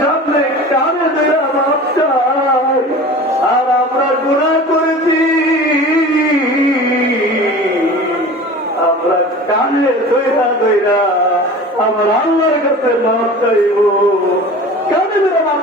সামনে কানে দেয়া মাপ চাই আর আমরা গুণা করেছি। আমরা কানে আল্লাহর কাছে মাপ চাইব কানে দেয়া মাপ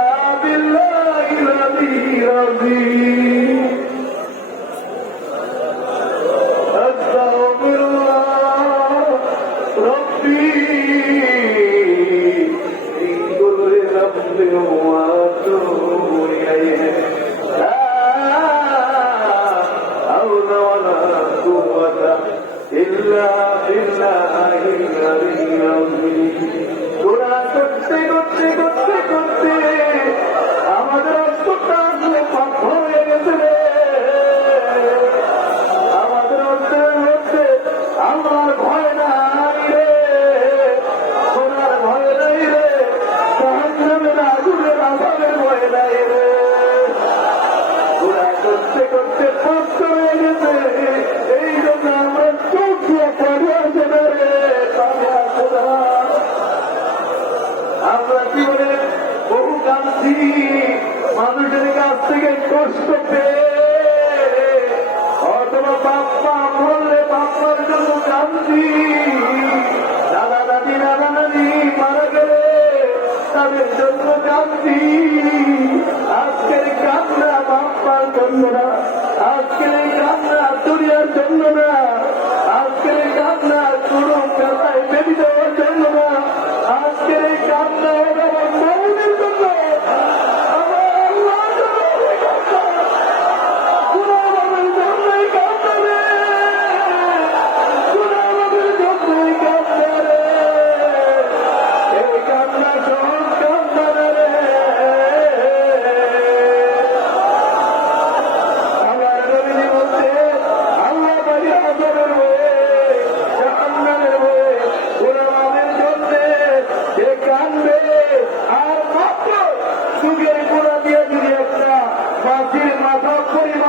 إلا যাচ্ছি মানুষের কাছ থেকে কষ্ট পেয়ে অথবা বাপ্পা বললে বাপ্পার জন্য কান্দি দাদা দাদি দাদা দাদি মারা গেলে তাদের জন্য কান্দি আজকের কান্না বাপ্পার জন্য না, আজকের কান্না দুনিয়ার জন্য না, আজকের কান্না কোনো কাতায় বেরিয়ে দেওয়ার জন্য না, আজকের কান্না আমরা